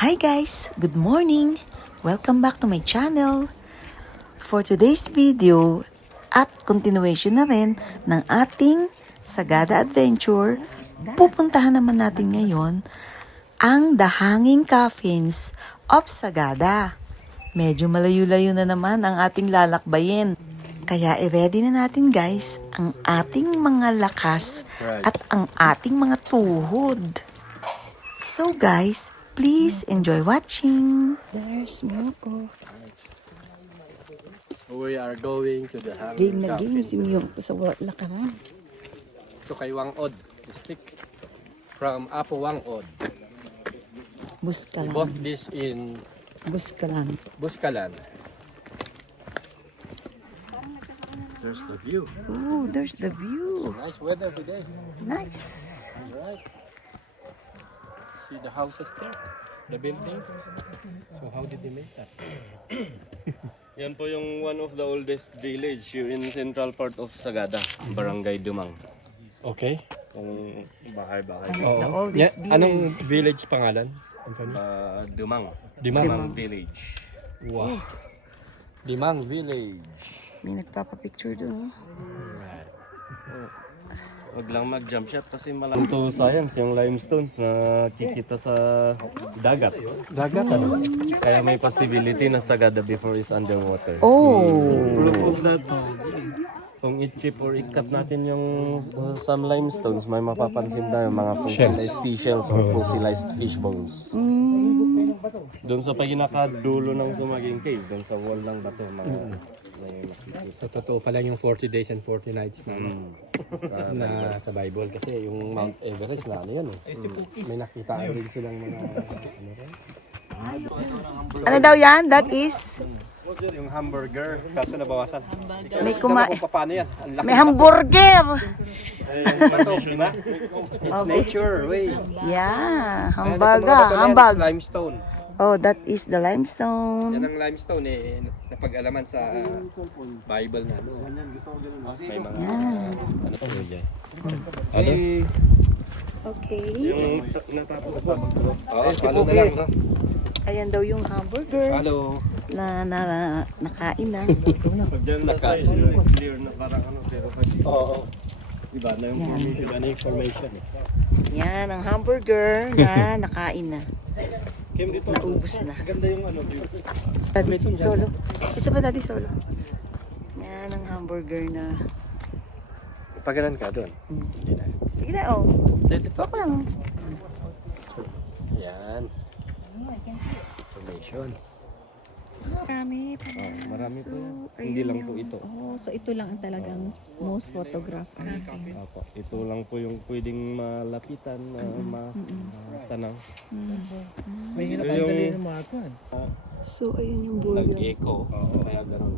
Hi guys! Good morning! Welcome back to my channel. For today's video at continuation na rin ng ating Sagada Adventure, pupuntahan naman natin ngayon ang The Hanging Coffins of Sagada. Medyo malayo-layo na naman ang ating lalakbayin. Kaya i-ready na natin guys ang ating mga lakas at ang ating mga tuhod. So guys, please enjoy watching. There's Moko. We are going to the Game Hanging na game Coffin. si Miyong sa lakaran. Ito kay Wangod district from Apo Wangod. We Buskalan. bought this in Buskalan. Buskalan. There's the view. Ooh, there's the view. Nice weather today. Nice. Right. See the houses there, the building. So how did they make that? Yan po yung one of the oldest village in central part of Sagada, Barangay Dumang. Okay. Yung bahay-bahay. The oldest Anong village. village pangalan, Anthony? Dumang. Dimang. Dumang Village. Wow. Dimang Village. May nagpapapicture doon. Huwag lang mag-jump shot kasi malang to science yung limestones na kikita sa dagat. Dagat ano? Kaya may possibility na Sagada before is underwater. Oh. Proof of that, kung i-chip or ikat natin yung some limestones, may mapapansin tayo mga fossilized seashells or fossilized fish bones. Doon sa pinakadulo ng Sumaging Cave, doon sa wall ng bato, mga may nakikita. Sa totoo pala yung 40 days and 40 nights na, na sa Bible kasi yung Mount Everest na ano yan eh. May nakita rin silang mga ano rin. Ano daw yan? That is? Yung hamburger, kaso nabawasan. May Kung paano yan? Ang laki May hamburger! bato, di ba? It's nature, way. Yeah, Ayan, hamburger. itong mga bato na yan, Hambag. limestone. Oh, that is the limestone. Yan ang limestone eh, napag-alaman sa Bible na. May mga ano dyan. Ano? Okay. Yung natapos Oo, follow na lang. No? Ayan daw yung hamburger Follow. na nakain na. Pag dyan na size, clear na parang ano, pero pag Oo. iba na yung Yan. Iba na information eh. Yan ang hamburger na nakain na. Kim dito. Naubos na. Ganda yung ano view. Daddy solo. Isa pa daddy solo. Yan ang hamburger na. Pagalan ka doon. Hindi na. Sige na oh. Baka lang. Yan. Information. Marami pa. marami po yan. So, Hindi ayun lang yung- po ito. Oh, so ito lang ang talagang most photographed. Opo, ito lang po yung pwedeng malapitan na matanang. May hirap ang galing ng mga kuhan. So ayun yung burger. Nag-eco, kaya gano'n,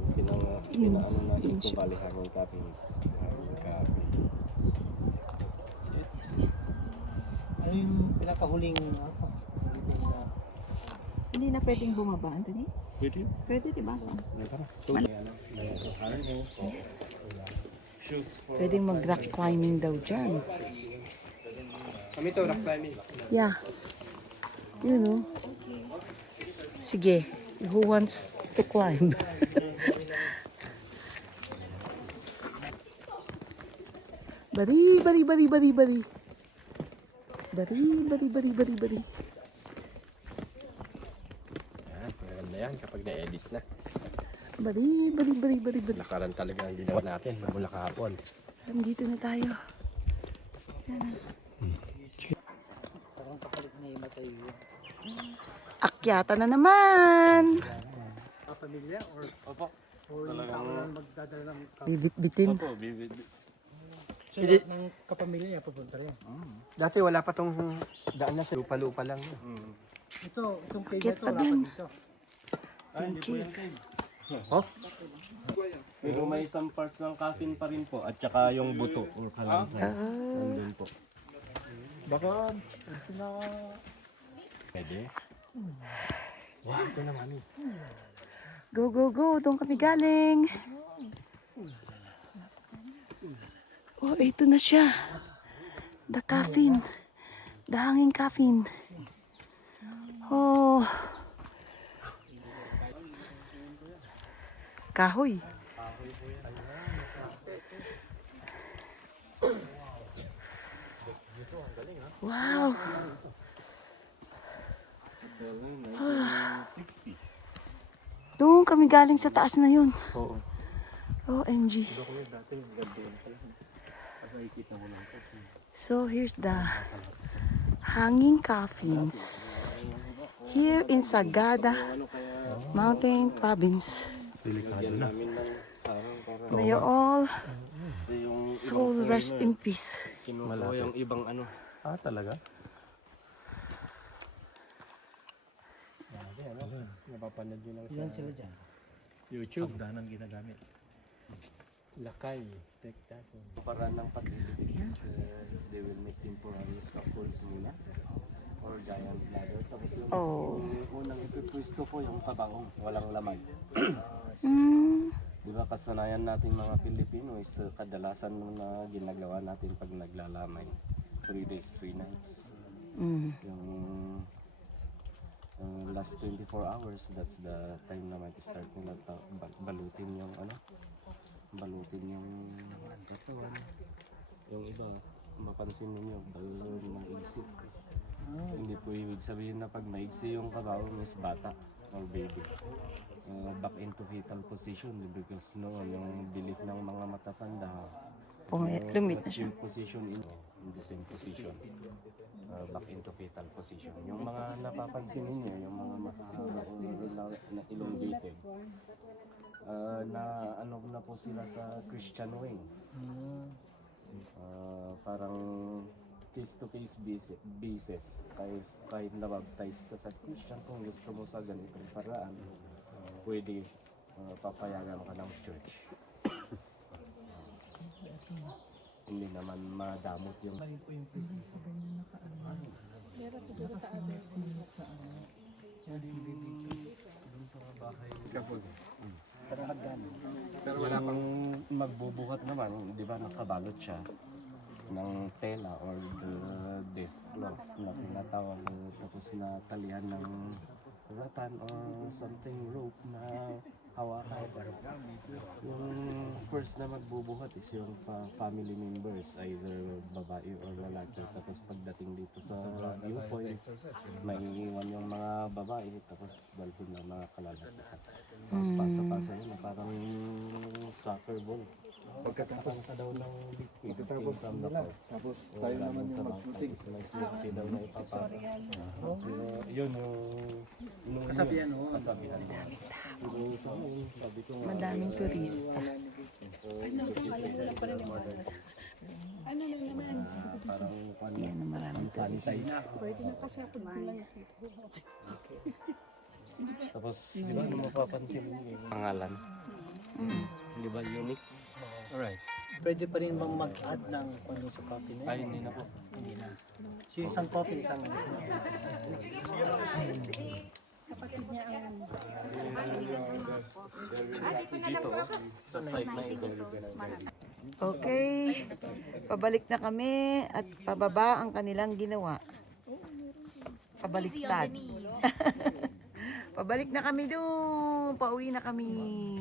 pinaano na Eco Valley Hanging Coffins. Ano yung pinakahuling ako? Hindi na pwedeng bumaba, Anthony? Pwede? Pwede, di ba? Shoes for... Pwedeng mag-rock climbing daw dyan. Kami to, rock climbing. Yeah. Yun oh. Sige. Who wants to climb? Bari, bari, bari, bari, bari. Bari, bari, bari, bari, bari. Yan, maganda yan kapag na-edit na. Bari, bari, bari, bari, bari. Lakaran talaga ang ginawa natin mula kahapon. Nandito na tayo. Akyata na naman. Bibit-bitin. Opo, Ng kapamilya niya pupunta rin. Dati wala pa tong daan na sa lupa-lupa lang. Itong cave Akyat na to, pa wala pa dun. dito. Thank you. Oh? Pero may isang parts ng coffin pa rin po at saka yung buto or kalansan. Nandun po. Baka, Pwede. Wow, ito naman eh. Go, go, go. Doon kami galing. Oh, ito na siya. The coffin. The hanging coffin. Oh. Kahoy. Wow. Doon kami galing sa taas na yun. Oo. OMG. So here's the hanging coffins here in Sagada Mountain Province. Bigyan namin ng sarang para May you all kasi yung soul rest in peace. kinuha yung ibang ano. Ah, talaga? Napapanood yun lang Ilan sa sila dyan? YouTube. Pagdanan ginagamit. Lakay. Take that one. Para ng paglilibig is they will make temporary scaffolds muna or giant ladder. Tapos yung, Oh. yung unang ipipwisto ko yung kabaong, walang laman. Mm. Di ba kasanayan natin mga Pilipino is kadalasan na ginagawa natin pag naglalamay. 3 days, 3 nights. Mm. Yung last 24 hours, that's the time na may start nila balutin yung ano, balutin yung katawan. Yung iba, mapansin ninyo, balon maigsi. Hindi po ibig sabihin na pag maigsi yung kabaw is bata or baby. Back into fetal position because noon yung belief ng mga matatanda Lumit na siya. same position in the same position. Back into fetal position. Yung mga napapansin niyo, yung mga na elongated, na ano na po sila sa Christian way. Parang case to case basis. Kahit na-baptize ka sa Christian, kung gusto mo sa ganitong paraan, pwede papayagan ka ng church. Hindi naman madamot yung pero wala pang magbubuhat naman, di ba, nakabalot siya ng tela or the death cloth na tinatawag, tapos na talian ng ratan or something rope na hawakan. Yung first na magbubuhat is yung family members, either babae or lalaki. Tapos pagdating dito sa viewpoint, maiiwan yung mga babae, tapos dalhin na mga kalalaki. Tapos pasa-pasa yun, parang soccer ball. Pagkatapos ka daw ng pagkatapos nila, tapos tayo naman yung mag-shooting. May swerte daw na ipapara. Yun yung Kasabihan o. kasabihan. Sabi ko nga, Madaming turista. parang Yan ang maraming turista. tapos, di ba, nung mapapansin mo yung pangalan? Di ba, unique? Alright. Pwede pa rin bang mag-add ng ano sa coffee na Ay, yun? hindi na po. Hindi na. So yung isang coffee, isang Dito, sa site na ito. Okay. Pabalik na kami at pababa ang kanilang ginawa. Pabaliktad. Pabalik na kami doon. Pauwi na kami.